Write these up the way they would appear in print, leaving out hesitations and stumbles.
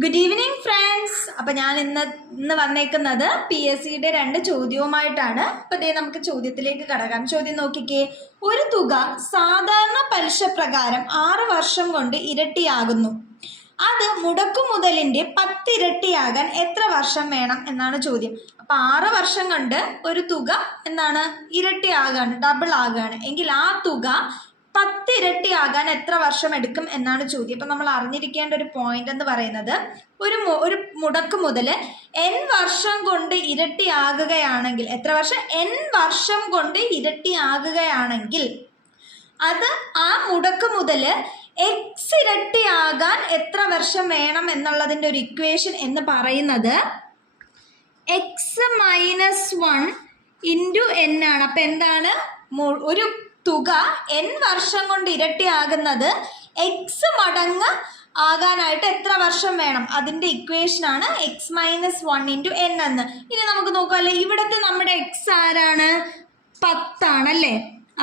Good evening friends. അപ്പം ഞാൻ ഇന്ന് വന്നേക്കുന്നത് PSCയുടെ 2 ചോദ്യവുമായിട്ടാണ്. അപ്പം ഇതേ നമുക്ക് ചോദ്യത്തിലേക്ക് കടക്കാം. ചോദ്യം നോക്കിക്കേ. ഒരു തുക സാധാരണ പലിശ പ്രകാരം 6 വർഷം കൊണ്ട് ഇരട്ടിയാകുന്നു. അത് മുടക്കുമുതലിൻ്റെ 10 ഇരട്ടിയാകാൻ എത്ര വർഷം വേണം എന്നാണ് ചോദ്യം. അപ്പം 6 വർഷം കൊണ്ട് ഒരു തുക എന്താണ് ഇരട്ടിയാകാണ്, ഡബിൾ ആകുകയാണ് എങ്കിൽ ആ തുക 10 ഇരട്ടിയാകാൻ എത്ര വർഷം എടുക്കും എന്നാണ് ചോദ്യം. അപ്പം നമ്മൾ അറിഞ്ഞിരിക്കേണ്ട ഒരു പോയിന്റ് എന്ന് പറയുന്നത് ഒരു മുടക്ക് മുതൽ n വർഷം കൊണ്ട് ഇരട്ടിയാകുകയാണെങ്കിൽ, എത്ര വർഷം? n വർഷം കൊണ്ട് ഇരട്ടിയാകുകയാണെങ്കിൽ അത് ആ മുടക്ക് മുതൽ x ഇരട്ടിയാകാൻ എത്ര വർഷം വേണം എന്നുള്ളതിൻ്റെ ഒരു ഇക്വേഷൻ എന്ന് പറയുന്നത് x-1 ഇൻറ്റു n ആണ്. അപ്പം എന്താണ് ഒരു തുക n വർഷം കൊണ്ട് ഇരട്ടിയാകുന്നത് x മടങ്ങ് ആകാനായിട്ട് എത്ര വർഷം വേണം? അതിൻ്റെ ഇക്വേഷനാണ് x-1 ഇൻറ്റു n എന്ന്. ഇനി നമുക്ക് നോക്കാമല്ലേ, ഇവിടുത്തെ നമ്മുടെ x ആരാണ്? 10 ആണല്ലേ.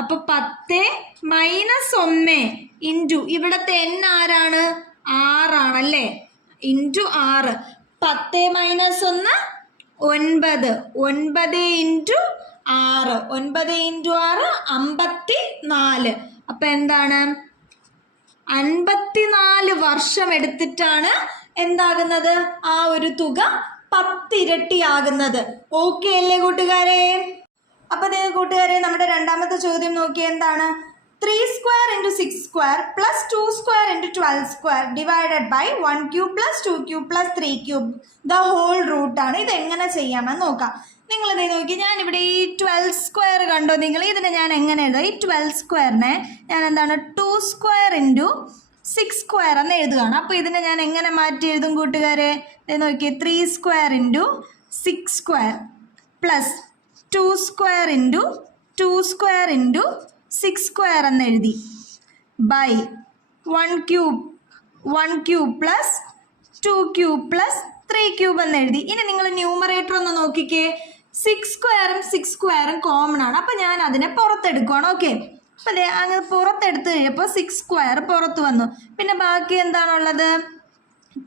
അപ്പോൾ 10 - 1 ഇൻറ്റു ഇവിടുത്തെ n ആരാണ്? 6 ആണല്ലേ. ഇൻറ്റു 6. 10 - 1 9. 9 ഇൻറ്റു 6. 9 ഇൻറ്റു 6 54. അപ്പം എന്താണ്? 54 വർഷം എടുത്തിട്ടാണ് എന്താകുന്നത്? ആ ഒരു തുക 10 ഇരട്ടിയാകുന്നത്. ഓക്കെ അല്ലേ കൂട്ടുകാരെ? അപ്പം കൂട്ടുകാരെ, നമ്മുടെ രണ്ടാമത്തെ ചോദ്യം നോക്കി. എന്താണ്? 3 square into 6 square plus 2 square into 12 square divided by 1 cube plus 2 cube plus 3 cube the whole root ആണ്. ഇതെങ്ങനെ ചെയ്യാമെന്ന് നോക്കാം. നിങ്ങളിത് നോക്കി, ഞാനിവിടെ ഈ 12 സ്ക്വയർ കണ്ടോ നിങ്ങൾ? ഇതിനെ ഞാൻ എങ്ങനെ എഴുതാം? ഈ 12 സ്ക്വയറിനെ ഞാൻ എന്താണ് 2 square into 6 square എന്ന് എഴുതുകയാണ്. അപ്പോൾ ഇതിനെ ഞാൻ എങ്ങനെ മാറ്റി എഴുതും കൂട്ടുകാരെ? നോക്കി, 3 square into 6 square plus 2 square into 2 square into 6 square എന്ന് എഴുതി by 1 cube plus 2 cube plus 3 cube എന്ന് എഴുതി. ഇനി നിങ്ങൾ ന്യൂമറേറ്റർ ഒന്ന് നോക്കിക്കേ. 6 സ്ക്വയറും 6 സ്ക്വയറും കോമൺ ആണ്. അപ്പം ഞാൻ അതിനെ പുറത്തെടുക്കുകയാണ്. ഓക്കെ, അപ്പം അതെ, അങ്ങ് പുറത്തെടുത്ത് കഴിയുമ്പോൾ 6 സ്ക്വയർ പുറത്ത് വന്നു. പിന്നെ ബാക്കി എന്താണുള്ളത്?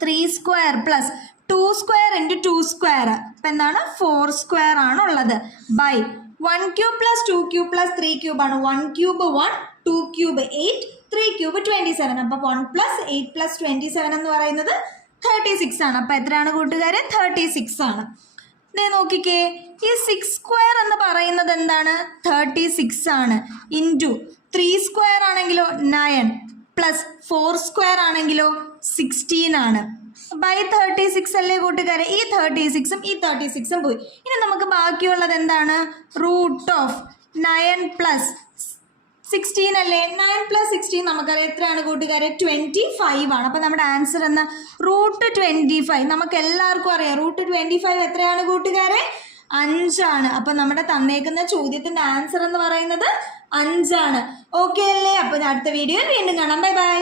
3 square plus 2 square into 2 square. അപ്പം എന്താണ്? 4 സ്ക്വയർ ആണുള്ളത് by 1 cube plus 2 cube plus 3 cube ആണ്. 1 cube 1, 2 cube 8, 3 cube 27. അപ്പോൾ 1 plus 8 plus 27 എന്ന് പറയുന്നത് 36 ആണ്. അപ്പോൾ എത്രയാണ് കൂട്ടുകാരെ? 36 ആണ്. ദേ നോക്കിക്കേ, ഈ 6 സ്ക്വയർ എന്ന് പറയുന്നത് എന്താണ്? 36 ആണ്. ഇൻറ്റു 3 സ്ക്വയർ ആണെങ്കിലോ 9 പ്ലസ് 4 സ്ക്വയർ ആണെങ്കിലോ 16 ആണ്. ബൈ 36 അല്ലേ കൂട്ടുകാരെ? ഈ 36ഉം ഈ 36ഉം പോയി. ഇനി നമുക്ക് ബാക്കിയുള്ളത് എന്താണ്? റൂട്ട് ഓഫ് 9 പ്ലസ് 16 അല്ലേ? 9 പ്ലസ് 16 നമുക്കറിയാം എത്രയാണ് കൂട്ടുകാരെ? 25 ആണ്. അപ്പം നമ്മുടെ ആൻസർ എന്ന റൂട്ട് 25. നമുക്ക് എല്ലാവർക്കും അറിയാം റൂട്ട് 25 എത്രയാണ് കൂട്ടുകാരെ? 5 ആണ്. അപ്പം നമ്മുടെ തന്നേക്കുന്ന ചോദ്യത്തിൻ്റെ ആൻസർ എന്ന് പറയുന്നത് 5 ആണ്. ഓക്കെ അല്ലേ? അപ്പം അടുത്ത വീഡിയോയിൽ വീണ്ടും കാണാം. Bye bye.